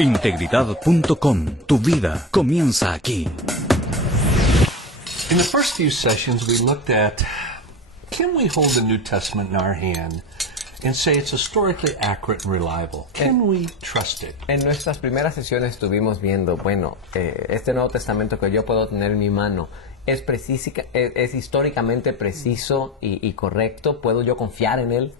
Integridad.com. Tu vida comienza aquí. In the first few sessions, we looked at, can we hold the New Testament in our hand and say it's historically accurate and reliable? Can we trust it? En nuestras primeras sesiones estuvimos viendo, este Nuevo Testamento que yo puedo tener en mi mano, ¿es históricamente preciso y correcto? ¿Puedo yo confiar en él?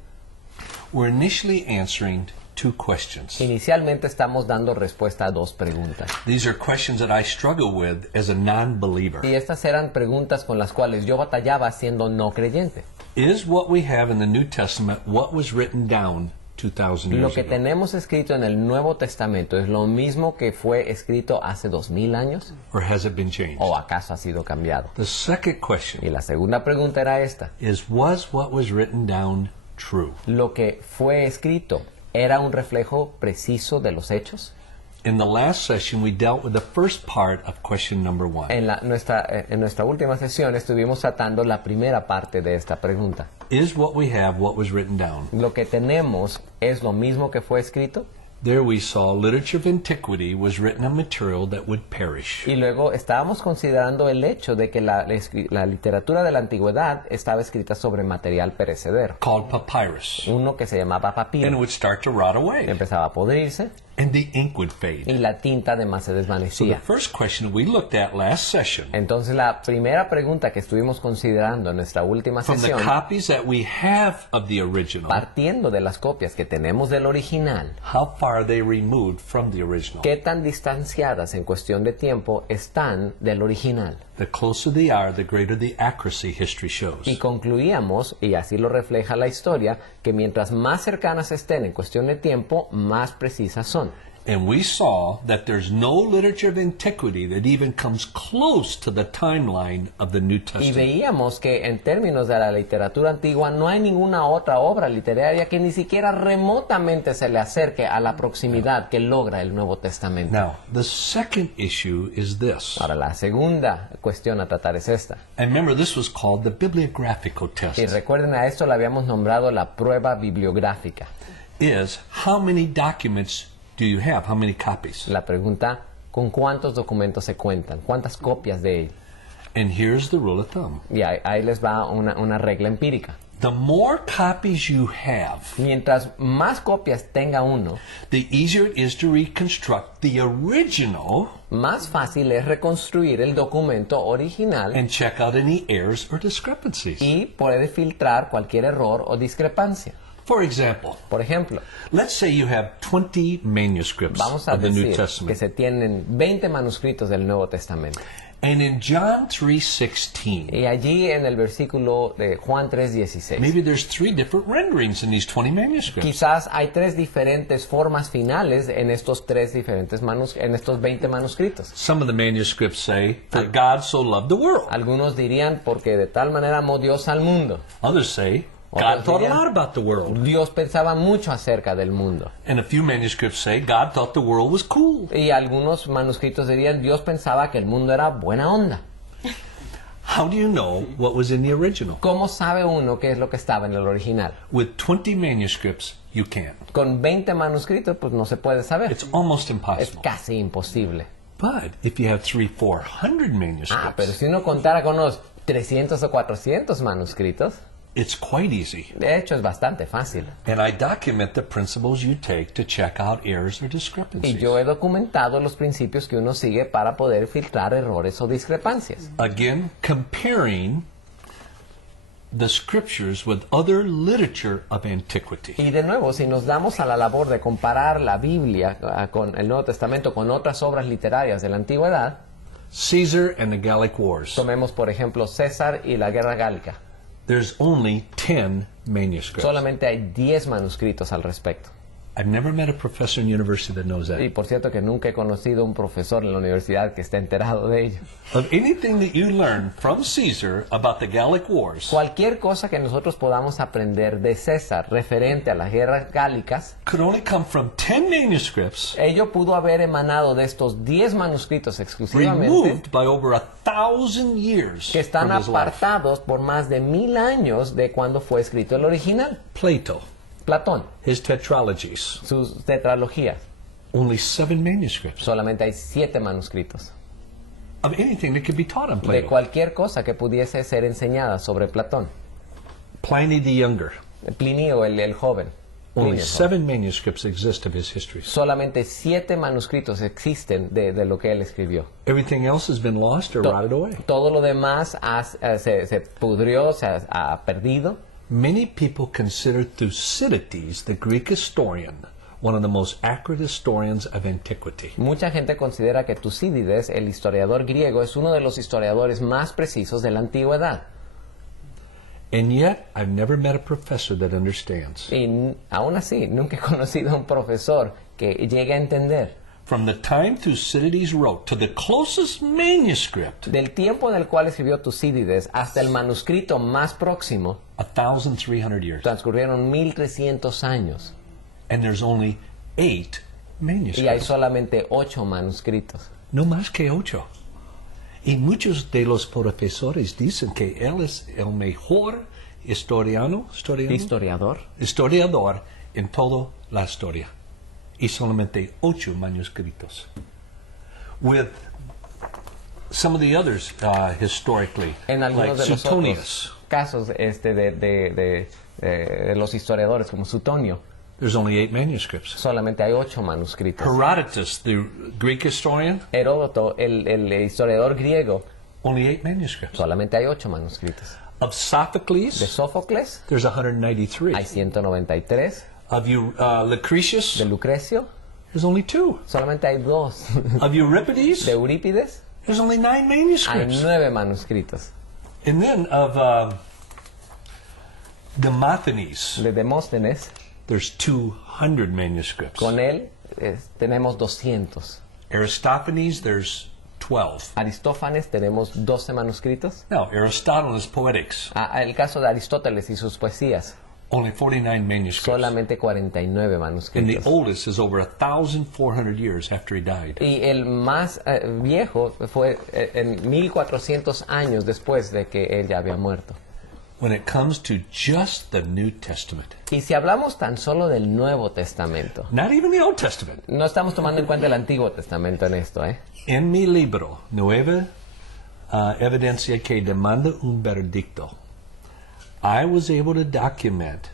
We're initially answering two questions. Inicialmente estamos dando respuesta a dos preguntas. These are questions that I struggle with as a non-believer. Y estas eran preguntas con las cuales yo batallaba siendo no creyente. Is what we have in the New Testament what was written down 2,000 Lo years que ago? tenemos escrito en el Nuevo Testamento es lo mismo que fue escrito hace 2000 años, Or has it been changed? ¿o acaso ha sido cambiado? The second Y question la segunda pregunta era esta. was what was written down true? ¿Lo que fue escrito era un reflejo preciso de los hechos? In the last session, we dealt with the first part of question number one. En nuestra última sesión estuvimos tratando la primera parte de esta pregunta. Is what we have what was written down? ¿Lo que tenemos es lo mismo que fue escrito? There we saw literature of antiquity was written on material that would perish. Y luego estábamos considerando el hecho de que la literatura de la antigüedad estaba escrita sobre material perecedero. Called papyrus. Uno que se llamaba And it papiro. would start to rot away. Empezaba a podrirse And the ink would y fade. la tinta además se So the desvanecía. first question we looked at last session, Entonces la primera pregunta que estuvimos considerando en nuestra última from the sesión, copies that we have of the original, partiendo de las copias que tenemos del original, how far are they removed from the original? ¿qué tan distanciadas en cuestión de tiempo están del original? The closer they are, the greater the accuracy history shows. Y concluíamos, y así lo refleja la historia, que mientras más cercanas estén en cuestión de tiempo, más precisas son. And we saw that there's no literature of antiquity that even comes close to the timeline of the New Y Testament. veíamos que en términos de la literatura antigua no hay ninguna otra obra literaria que ni siquiera remotamente se le acerque a la proximidad que logra el Nuevo Testamento. Now, the second issue is this. Ahora, la segunda cuestión a tratar es esta. And remember, this was called the bibliographical test. Y recuerden, a esto le habíamos nombrado la prueba bibliográfica. Is how many documents do you have? How many copies? La pregunta, ¿con cuántos documentos se cuentan? ¿Cuántas copias de él? And here's the rule of thumb. Y ahí les va una regla empírica. The more copies you have, Mientras más copias tenga uno, the easier it is to reconstruct the original más fácil es reconstruir el documento original and check out any errors or discrepancies. y puede filtrar cualquier error o discrepancia. For example, Por ejemplo, let's say you have 20 manuscripts vamos a of the New decir que Testament. se tienen 20 manuscritos del Nuevo Testamento. And in John 3:16, Y allí en el versículo de Juan 3:16, maybe there's 3 different renderings in these 20 manuscripts. quizás hay 3 diferentes formas finales en estos 20 manuscritos. Some of the manuscripts say, for God so loved the world. Algunos dirían porque de tal manera amó Dios al mundo. Others say, God Otros thought a dirían, lot about the world. Dios pensaba mucho acerca del mundo. And a few manuscripts say, God thought the world was cool. Y algunos manuscritos dirían, Dios pensaba que el mundo era buena onda. How do you know what was in the original? ¿Cómo sabe uno qué es lo que estaba en el original? With 20 manuscripts, you can't. Con 20 manuscritos, pues no se puede saber. It's almost Es impossible. casi imposible. But if you have 300-400 Pero manuscripts, si uno contara con unos 300 o 400 manuscritos, it's quite easy. de hecho es bastante fácil. And I document the principles you take to check out errors or Y discrepancies. yo he documentado los principios que uno sigue para poder filtrar errores o discrepancias. Again, comparing the scriptures with other literature of antiquity. Y de nuevo, si nos damos a la labor de comparar la Biblia con el Nuevo Testamento con otras obras literarias de la antigüedad, Caesar and the Gallic Wars. tomemos por ejemplo César y la Guerra Gálica. There's only 10 manuscripts. Solamente hay 10 manuscritos al respecto. I've never met a professor in university that knows Y that. por cierto que nunca he conocido un profesor en la universidad que esté enterado de ello. Of anything that you learn from Caesar about the Gallic Wars, Cualquier cosa que nosotros podamos aprender de César referente a las guerras gálicas, could only come from 10 manuscripts ello pudo haber emanado de estos 10 manuscritos exclusivamente removed by over 1,000 years que están from his life. apartados por más de 1000 años de cuando fue escrito el original. Plato, Platón, his tetralogies, sus tetralogías, Only 7 manuscripts Solamente hay 7 manuscritos of anything that could be taught on de Plato. cualquier cosa que pudiese ser enseñada sobre Platón. Pliny the Younger. Plinio, el joven. Only Plinio el joven. 7 manuscripts exist of his histories. Solamente 7 manuscritos existen de lo que él escribió. Everything else has been lost or rotted away. Todo lo demás se pudrió, se ha perdido. Many people consider Thucydides, the Greek historian, one of the most accurate historians of antiquity. Mucha gente considera que Tucídides, el historiador griego, es uno de los historiadores más precisos de la antigüedad. And yet, I've never met a professor that understands. Y aún así, nunca he conocido a un profesor que llegue a entender. From the time Thucydides wrote to the closest manuscript, Del tiempo en el cual escribió Tucídides hasta el manuscrito más próximo, 1,300 years. transcurrieron 1300 años. And there's only 8 Y hay manuscripts. solamente 8 manuscritos. No más que 8. Y muchos de los profesores dicen que él es el mejor historiador ¿Historiador? en toda la historia. Y solamente 8 manuscritos. With some of the others historically, En algunos like de los Suetonius, otros casos de los historiadores, como Suetonio, there's only 8 manuscripts. solamente hay 8 manuscritos. Herodotus, the Greek historian, Heródoto, el historiador griego, only 8 manuscripts. solamente hay 8 manuscritos. Of De Sophocles, Sófocles there's 193. hay 193. Of Lucretius, De Lucrecio there's only 2. solamente hay 2. Of Euripides, De Eurípides there's only 9 hay manuscripts. 9 manuscritos. And then of Demosthenes, De Demóstenes, there's 200 manuscripts. con él tenemos 200. Aristophanes, there's 12. Aristófanes tenemos 12 manuscritos. Now, Aristotle's Poetics, El caso de Aristóteles y sus poesías, only 49 manuscripts. solamente 49 And the manuscritos. oldest is over 1,400 years after he died. Y el más viejo fue en 1400 años después de que él ya había muerto. When it comes to just the New Testament, Y si hablamos tan solo del Nuevo Testamento, not even the Old Testament, no estamos tomando en cuenta el Antiguo Testamento en esto, ¿eh? en mi libro, Nueva Evidencia que demanda un veredicto, I was able to document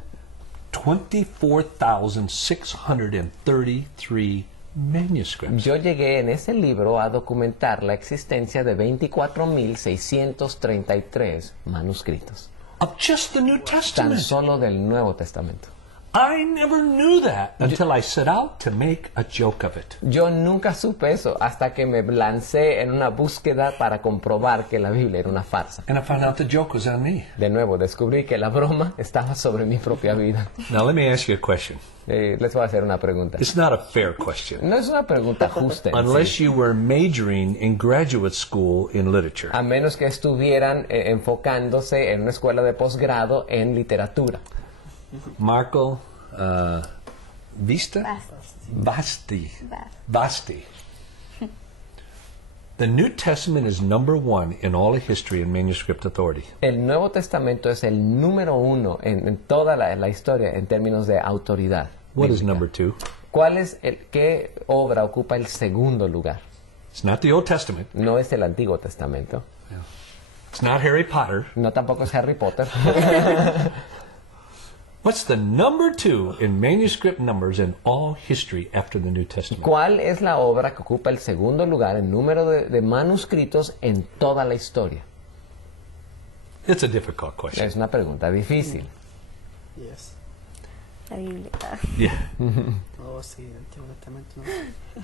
24,633 manuscripts. Yo llegué en ese libro a documentar la existencia de 24,633 manuscritos, Of just the New tan Testament. solo del Nuevo Testamento. I never knew that until I set out to make a joke of it. Yo nunca supe eso hasta que me lancé en una búsqueda para comprobar que la Biblia era una farsa. And I found out the joke was on me. De nuevo, descubrí que la broma estaba sobre mi propia vida. Now, let me ask you a question. Les voy a hacer una pregunta. It's not a fair question. No es una pregunta justa en Unless sí, you were majoring in graduate school in literature. a menos que estuvieran enfocándose en una escuela de posgrado en literatura. Marco Vista? Basti. The New Testament is number 1 in all of history and manuscript authority. El Nuevo Testamento es el número 1 en toda la historia en términos de autoridad. What is bíblica. number 2? ¿Qué obra ocupa el segundo lugar? It's not the Old Testament. No es el Antiguo Testamento, It's not Harry Potter. no tampoco es Harry Potter. What's the number 2 in manuscript numbers in all history after the New Testament? ¿Cuál es la obra que ocupa el segundo lugar en número de manuscritos en toda la historia? It's a difficult question. Es una pregunta difícil. Yes. La Biblia. Yeah. Oh, sí, el Antiguo Testamento.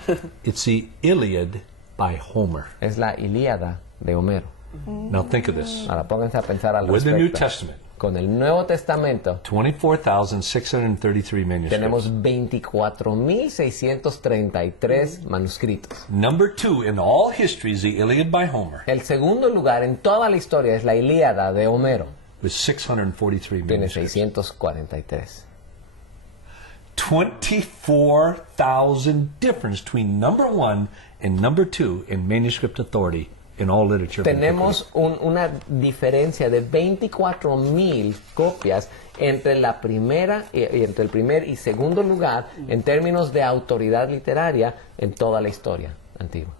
¿No? It's the Iliad by Homer. Es la Ilíada de Homero. Now think of this. Ahora pónganse a pensar al With the New respecto. Testament, Con el Nuevo Testamento 24,633 manuscripts. tenemos 24,633 manuscritos. Number 2 in all history is the Iliad by Homer El segundo lugar en toda la historia es la Ilíada de Homero. with 643 Tiene manuscripts. 643. 24,000 difference between number 1 and number 2 in manuscript authority in all literature of antiquity. Tenemos una diferencia de 24,000 copias entre la primera y entre el primer y segundo lugar en términos de autoridad literaria en toda la historia antigua.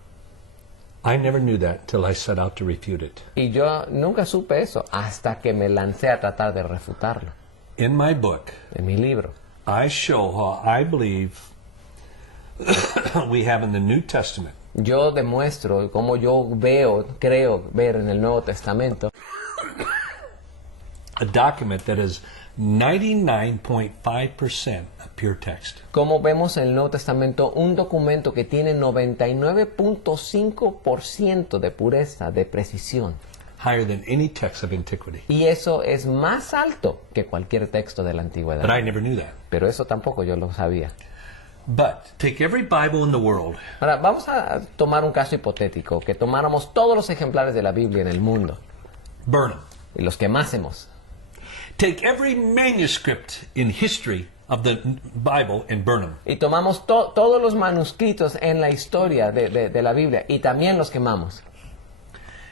I never knew that till I set out to refute it. Y yo nunca supe eso hasta que me lancé a tratar de refutarlo. In my book, En mi libro, I show how I believe we have in the New Testament yo demuestro cómo yo creo ver en el Nuevo Testamento a document that is 99.5% of pure text. cómo vemos en el Nuevo Testamento un documento que tiene 99.5% de pureza, de precisión. Higher than any text of antiquity. Y eso es más alto que cualquier texto de la antigüedad. But I never knew that. Pero eso tampoco yo lo sabía. But take every Bible in the world Ahora, vamos a tomar un caso hipotético, que tomáramos todos los ejemplares de la Biblia en el mundo, burn them. y los quemásemos. Take every manuscript in history of the Bible and burn them. Y tomamos todos los manuscritos en la historia de la Biblia, y también los quemamos.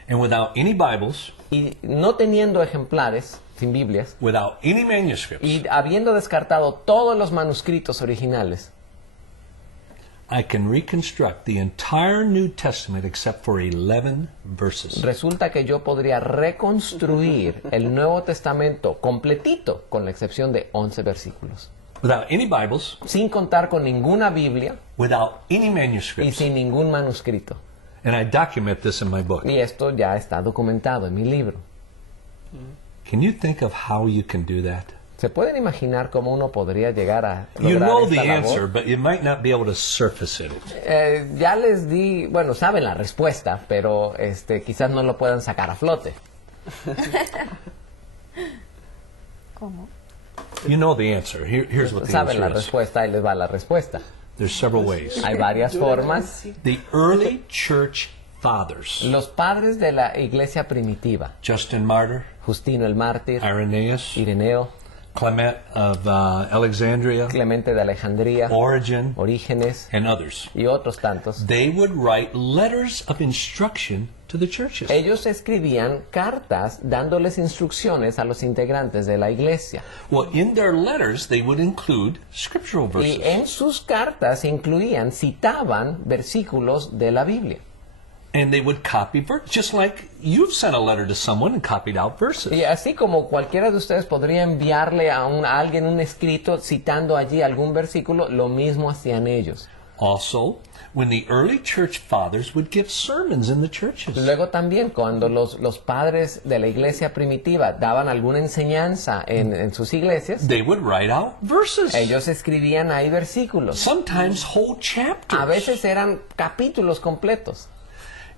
And without any Bibles, Y no teniendo ejemplares, sin Biblias, without any manuscripts, y habiendo descartado todos los manuscritos originales, I can reconstruct the entire New Testament except for 11 verses. resulta que yo podría reconstruir el Nuevo Testamento completito, con la excepción de 11 versículos. Without any Bibles, Sin contar con ninguna Biblia without any y manuscripts. sin ningún manuscrito. And I document this in my book. Y esto ya está documentado en mi libro. Can you think of how you can do that? ¿Se pueden imaginar cómo uno podría llegar a You lograr know esta the labor? answer, but you might not be able to surface it. Ya les di, bueno, saben la respuesta, pero quizás no lo puedan sacar a flote. ¿Cómo? You know the answer. Here's what the Saben la answer is. respuesta y les va la respuesta. There's several ways. Hay varias formas. The early church fathers, Los padres de la iglesia primitiva, Justin Martyr, Justino el Mártir, Irenaeus, Ireneo, Clement of Alexandria, Clemente de Alejandría, Origen, Orígenes and others. y otros tantos. They would write letters of instruction to the churches. Ellos escribían cartas dándoles instrucciones a los integrantes de la iglesia. Well, in their letters, they would include scriptural Y verses. en sus cartas citaban versículos de la Biblia. And they would copy verses, just like you've sent a letter to someone and copied out verses. Y así como cualquiera de ustedes podría enviarle a alguien un escrito citando allí algún versículo, lo mismo hacían ellos. Also, when the early church fathers would give sermons in the churches. Luego también cuando los padres de la iglesia primitiva daban alguna enseñanza en sus iglesias, They would write out verses. ellos escribían ahí versículos. Sometimes whole chapters. A veces eran capítulos completos.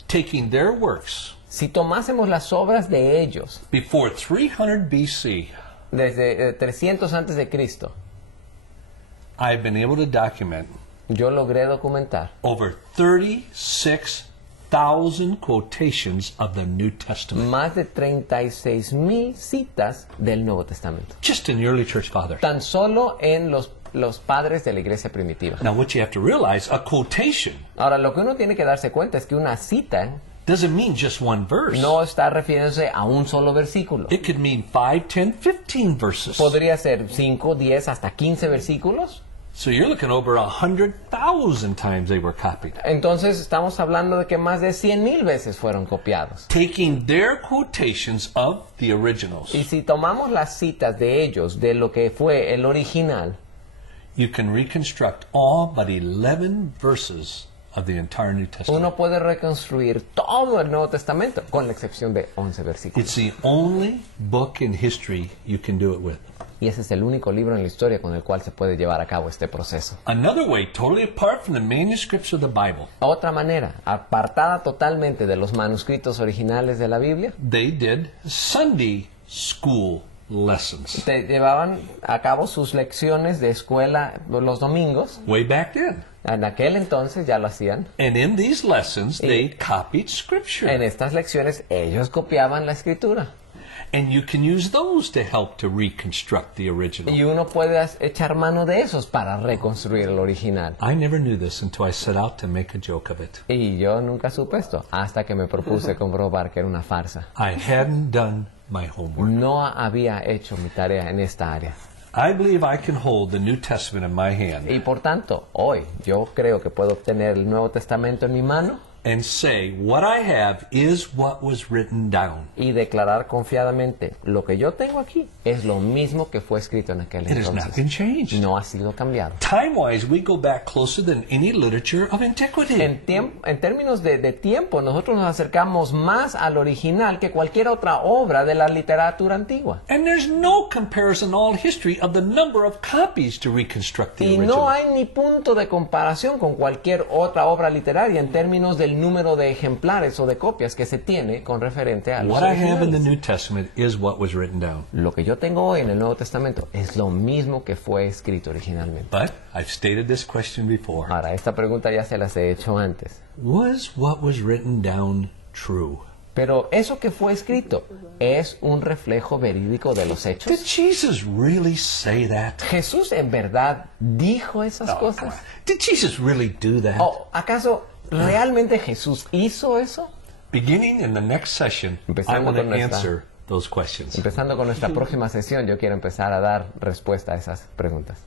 Taking their works Si tomásemos las obras de ellos before 300 BC, desde 300 antes de Cristo, I've been able to document yo logré documentar over 36,000 quotations of the New Testament. más de 36,000 citas del Nuevo Testamento. Just in the early church fathers. Tan solo en los padres de la iglesia primitiva. Now, what you have to realize, a quotation Ahora, lo que uno tiene que darse cuenta es que una cita doesn't mean just one verse. no está refiriéndose a un solo versículo. It could mean 5, 10, 15 verses. Podría ser 5, 10, hasta 15 versículos. So you're looking over 100,000 times they were copied. Entonces estamos hablando de que más de 100,000 veces fueron copiados. Taking their quotations of the originals, Y si tomamos las citas de ellos, de lo que fue el original, you can reconstruct all but 11 verses of the entire New Testament. uno puede reconstruir todo el Nuevo Testamento, con la excepción de 11 versículos. It's the only book in history you can do it with. Y ese es el único libro en la historia con el cual se puede llevar a cabo este proceso. Another way, totally apart from the manuscripts of the Bible, Otra manera, apartada totalmente de los manuscritos originales de la Biblia, they did Sunday school lessons. llevaban a cabo sus lecciones de escuela los domingos. Way back then. En aquel entonces ya lo hacían. And in these lessons, they copied scripture. En estas lecciones ellos copiaban la escritura. And you can use those to help to reconstruct the original. Y uno puede echar mano de esos para reconstruir el original. I never knew this until I set out to make a joke of it. Y yo nunca supe esto hasta que me propuse comprobar que era una farsa. I hadn't done my homework. No había hecho mi tarea en esta área. I believe I can hold the New Testament in my hand Y por tanto, hoy yo creo que puedo obtener el Nuevo Testamento en mi mano and say, what I have is what was written down. y declarar confiadamente, lo que yo tengo aquí es lo mismo que fue escrito en aquel It has not entonces. been changed. No ha sido cambiado. Time-wise, we go back closer than any literature of antiquity. En términos de tiempo, nosotros nos acercamos más al original que cualquier otra obra de la literatura antigua. And there's no comparison in all history of the number of copies to reconstruct the Y original. no hay ni punto de comparación con cualquier otra obra literaria en términos del número de ejemplares o de copias que se tiene con referente a los What I have in the originales. New Testament is what was written down. Lo que yo tengo hoy en el Nuevo Testamento es lo mismo que fue escrito originalmente. But I've stated this question before. Ahora, esta pregunta ya se las he hecho antes. Was what was written down true? Pero eso que fue escrito es un reflejo verídico de los Did hechos. Jesus really say that? ¿Jesús en verdad dijo esas Oh, come on. cosas? Did Jesus really do that? ¿O acaso realmente Jesús hizo eso? Beginning in the next session, I Empezando want to con nuestra- answer those questions. Empezando con nuestra próxima sesión, yo quiero empezar a dar respuesta a esas preguntas.